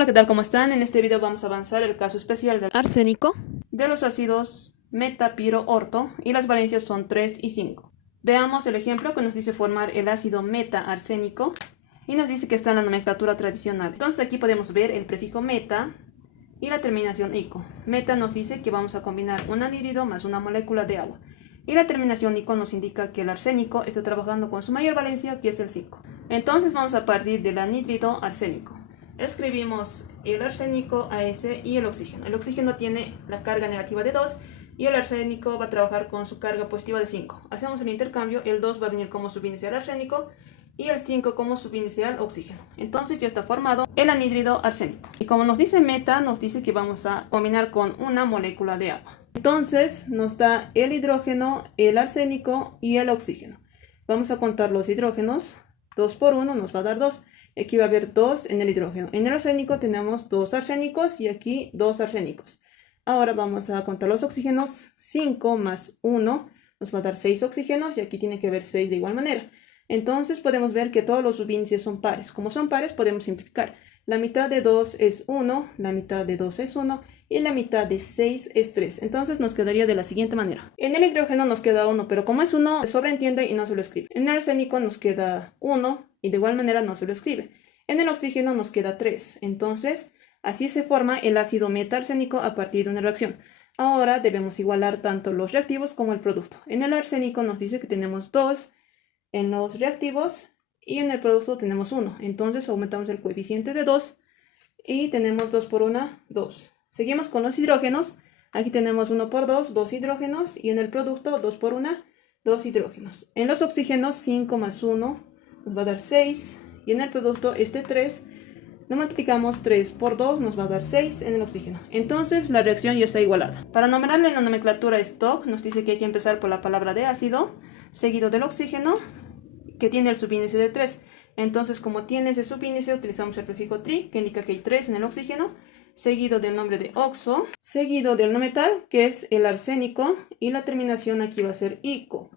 Hola, ¿qué tal? ¿Cómo están? En este video vamos a avanzar el caso especial del arsénico de los ácidos meta, piro, orto, y las valencias son 3 y 5. Veamos el ejemplo que nos dice formar el ácido meta arsénico y nos dice que está en la nomenclatura tradicional. Entonces aquí podemos ver el prefijo meta y la terminación ico. Meta nos dice que vamos a combinar un anhídrido más una molécula de agua. Y la terminación ico nos indica que el arsénico está trabajando con su mayor valencia, que es el 5. Entonces vamos a partir del anhídrido arsénico. Escribimos el arsénico AS y el oxígeno. El oxígeno tiene la carga negativa de 2 y el arsénico va a trabajar con su carga positiva de 5. Hacemos el intercambio, el 2 va a venir como subíndice al arsénico y el 5 como subíndice al oxígeno. Entonces ya está formado el anhídrido arsénico. Y como nos dice meta, nos dice que vamos a combinar con una molécula de agua. Entonces nos da el hidrógeno, el arsénico y el oxígeno. Vamos a contar los hidrógenos. 2 por 1 nos va a dar 2. Aquí va a haber 2 en el hidrógeno. En el arsénico tenemos 2 arsénicos y aquí 2 arsénicos. Ahora vamos a contar los oxígenos. 5 más 1 nos va a dar 6 oxígenos y aquí tiene que haber 6 de igual manera. Entonces podemos ver que todos los subíndices son pares. Como son pares podemos simplificar. La mitad de 2 es 1, la mitad de 2 es 1 y la mitad de 6 es 3. Entonces nos quedaría de la siguiente manera. En el hidrógeno nos queda 1, pero como es 1, se sobreentiende y no se lo escribe. En el arsénico nos queda 1 y de igual manera no se lo escribe. En el oxígeno nos queda 3. Entonces, así se forma el ácido meta-arsénico a partir de una reacción. Ahora debemos igualar tanto los reactivos como el producto. En el arsénico nos dice que tenemos 2 en los reactivos y en el producto tenemos 1. Entonces aumentamos el coeficiente de 2 y tenemos 2 por 1, 2. Seguimos con los hidrógenos. Aquí tenemos 1 por 2, 2 hidrógenos y en el producto 2 por 1, 2 hidrógenos. En los oxígenos 5 más 1 nos va a dar 6 y en el producto 3 lo multiplicamos, 3 por 2 nos va a dar 6 en el oxígeno. Entonces la reacción ya está igualada. Para nombrarle en la nomenclatura stock nos dice que hay que empezar por la palabra de ácido, seguido del oxígeno, que tiene el subíndice de 3. Entonces como tiene ese subíndice utilizamos el prefijo tri, que indica que hay 3 en el oxígeno, seguido del nombre de oxo, seguido del no metal, que es el arsénico, y la terminación aquí va a ser ico.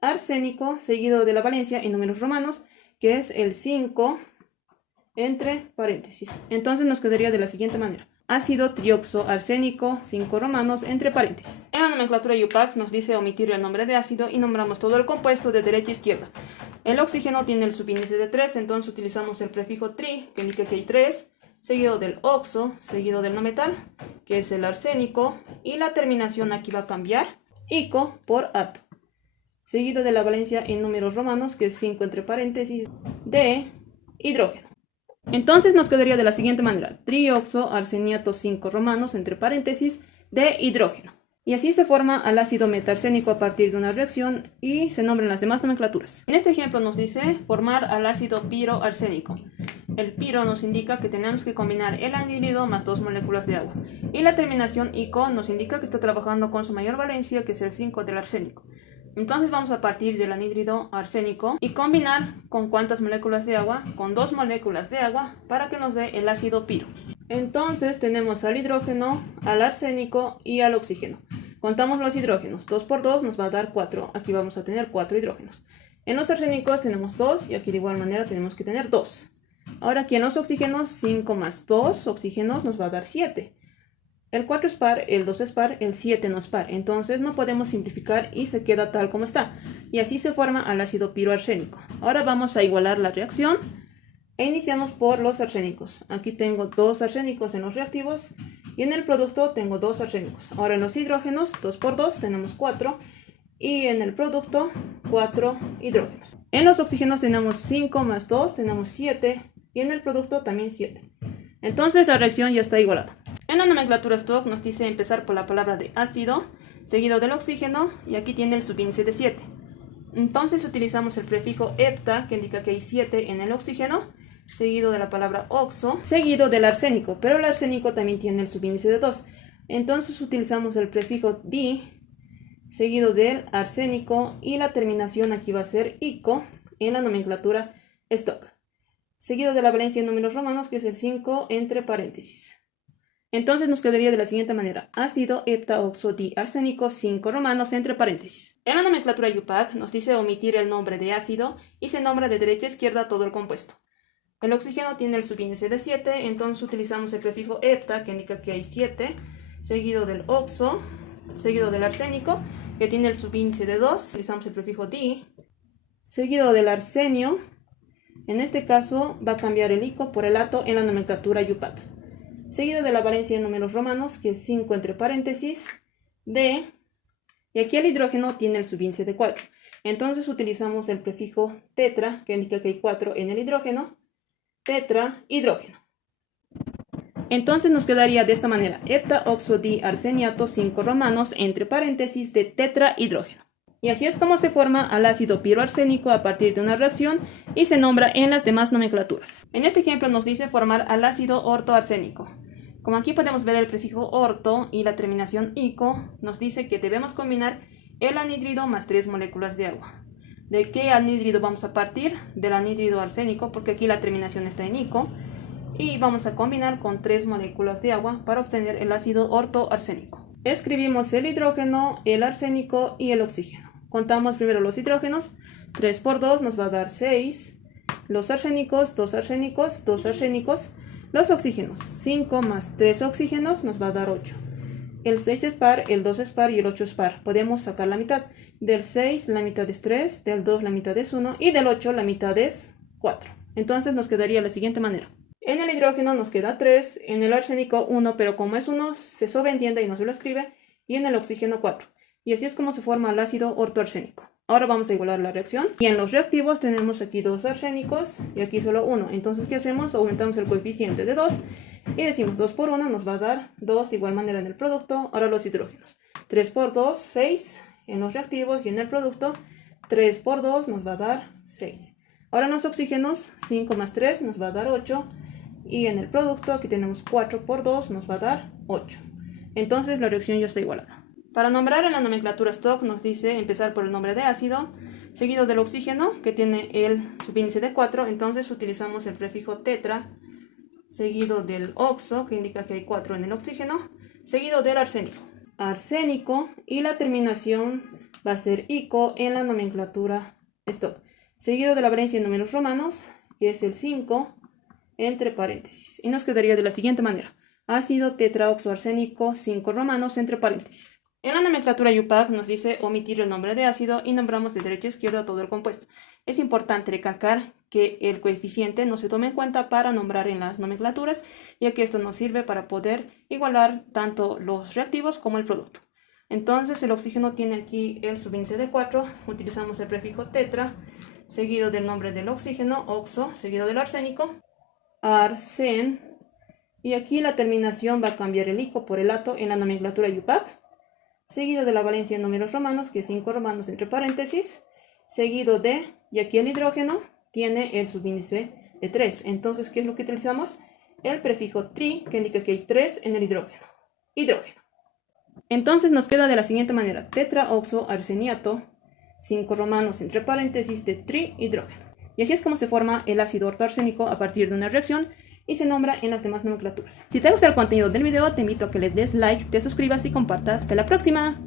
Arsénico, seguido de la valencia en números romanos, que es el 5 entre paréntesis. Entonces nos quedaría de la siguiente manera. Ácido trioxo arsénico, 5 romanos entre paréntesis. En la nomenclatura UPAC nos dice omitir el nombre de ácido y nombramos todo el compuesto de derecha a izquierda. El oxígeno tiene el subíndice de 3, entonces utilizamos el prefijo tri, que indica que hay 3, seguido del oxo, seguido del no metal, que es el arsénico, y la terminación aquí va a cambiar, ico por ato, seguido de la valencia en números romanos, que es 5 entre paréntesis, de hidrógeno. Entonces nos quedaría de la siguiente manera, trioxo arseniato 5 romanos entre paréntesis de hidrógeno. Y así se forma el ácido meta-arsénico a partir de una reacción y se nombran las demás nomenclaturas. En este ejemplo nos dice formar al ácido piro-arsénico. El piro nos indica que tenemos que combinar el anhídrido más 2 moléculas de agua. Y la terminación ico nos indica que está trabajando con su mayor valencia, que es el 5 del arsénico. Entonces vamos a partir del anhídrido arsénico y combinar con ¿cuántas moléculas de agua? Con 2 moléculas de agua para que nos dé el ácido piro. Entonces tenemos al hidrógeno, al arsénico y al oxígeno. Contamos los hidrógenos. 2 por 2 nos va a dar 4. Aquí vamos a tener 4 hidrógenos. En los arsénicos tenemos 2 y aquí de igual manera tenemos que tener 2. Ahora aquí en los oxígenos 5 más 2 oxígenos nos va a dar 7. El 4 es par, el 2 es par, el 7 no es par. Entonces no podemos simplificar y se queda tal como está. Y así se forma el ácido piroarsénico. Ahora vamos a igualar la reacción e iniciamos por los arsénicos. Aquí tengo 2 arsénicos en los reactivos y en el producto tengo 2 arsénicos. Ahora en los hidrógenos, 2 por 2 tenemos 4 y en el producto 4 hidrógenos. En los oxígenos tenemos 5 más 2, tenemos 7 y en el producto también 7. Entonces la reacción ya está igualada. En la nomenclatura stock nos dice empezar por la palabra de ácido, seguido del oxígeno, y aquí tiene el subíndice de 7. Entonces utilizamos el prefijo hepta, que indica que hay 7 en el oxígeno, seguido de la palabra oxo, seguido del arsénico, pero el arsénico también tiene el subíndice de 2. Entonces utilizamos el prefijo di, seguido del arsénico, y la terminación aquí va a ser ico en la nomenclatura stock, seguido de la valencia en números romanos, que es el 5 entre paréntesis. Entonces nos quedaría de la siguiente manera, ácido heptaoxodiarsénico 5 romanos entre paréntesis. En la nomenclatura UPAC nos dice omitir el nombre de ácido y se nombra de derecha a izquierda todo el compuesto. El oxígeno tiene el subíndice de 7, entonces utilizamos el prefijo hepta, que indica que hay 7, seguido del oxo, seguido del arsénico, que tiene el subíndice de 2, utilizamos el prefijo di, seguido del arsenio. En este caso va a cambiar el ico por el ato en la nomenclatura IUPAC. Seguido de la valencia en números romanos, que es 5 entre paréntesis, de, y aquí el hidrógeno tiene el subíndice de 4. Entonces utilizamos el prefijo tetra, que indica que hay 4 en el hidrógeno, tetrahidrógeno. Entonces nos quedaría de esta manera, heptaoxodiarseniato 5 romanos entre paréntesis de tetrahidrógeno. Y así es como se forma al ácido piroarsénico a partir de una reacción y se nombra en las demás nomenclaturas. En este ejemplo nos dice formar al ácido ortoarsénico. Como aquí podemos ver el prefijo orto y la terminación ico, nos dice que debemos combinar el anhídrido más 3 moléculas de agua. ¿De qué anhídrido vamos a partir? Del anhídrido arsénico, porque aquí la terminación está en ico. Y vamos a combinar con 3 moléculas de agua para obtener el ácido ortoarsénico. Escribimos el hidrógeno, el arsénico y el oxígeno. Contamos primero los hidrógenos. 3 por 2 nos va a dar 6. Los arsénicos, 2 arsénicos, 2 arsénicos. Los oxígenos, 5 más 3 oxígenos nos va a dar 8. El 6 es par, el 2 es par y el 8 es par. Podemos sacar la mitad. Del 6 la mitad es 3, del 2 la mitad es 1 y del 8 la mitad es 4. Entonces nos quedaría de la siguiente manera. En el hidrógeno nos queda 3, en el arsénico 1, pero como es 1 se sobreentiende y no se lo escribe, y en el oxígeno 4. Y así es como se forma el ácido ortoarsénico. Ahora vamos a igualar la reacción. Y en los reactivos tenemos aquí 2 arsénicos y aquí solo 1. Entonces, ¿qué hacemos? Aumentamos el coeficiente de 2 y decimos 2 por 1 nos va a dar 2 de igual manera en el producto. Ahora los hidrógenos. 3 por 2, 6 en los reactivos y en el producto 3 por 2 nos va a dar 6. Ahora en los oxígenos 5 más 3 nos va a dar 8 y en el producto aquí tenemos 4 por 2 nos va a dar 8. Entonces la reacción ya está igualada. Para nombrar en la nomenclatura Stock nos dice empezar por el nombre de ácido, seguido del oxígeno que tiene el subíndice de 4, entonces utilizamos el prefijo tetra, seguido del oxo que indica que hay 4 en el oxígeno, seguido del arsénico. Arsénico y la terminación va a ser ico en la nomenclatura Stock, seguido de la valencia en números romanos que es el 5 entre paréntesis y nos quedaría de la siguiente manera, ácido tetraoxoarsénico 5 romanos entre paréntesis. En la nomenclatura IUPAC nos dice omitir el nombre de ácido y nombramos de derecha a izquierda todo el compuesto. Es importante recalcar que el coeficiente no se toma en cuenta para nombrar en las nomenclaturas, ya que esto nos sirve para poder igualar tanto los reactivos como el producto. Entonces el oxígeno tiene aquí el subíndice de 4, utilizamos el prefijo tetra, seguido del nombre del oxígeno, oxo, seguido del arsénico, arsen, y aquí la terminación va a cambiar el ico por el ato en la nomenclatura IUPAC, seguido de la valencia en números romanos, que es 5 romanos entre paréntesis, seguido de, y aquí el hidrógeno tiene el subíndice de 3. Entonces, ¿qué es lo que utilizamos? El prefijo tri, que indica que hay 3 en el hidrógeno. Hidrógeno. Entonces nos queda de la siguiente manera, tetraoxoarseniato, 5 romanos entre paréntesis de trihidrógeno. Y así es como se forma el ácido ortoarsénico a partir de una reacción y se nombra en las demás nomenclaturas. Si te gusta el contenido del video, te invito a que le des like, te suscribas y compartas. ¡Hasta la próxima!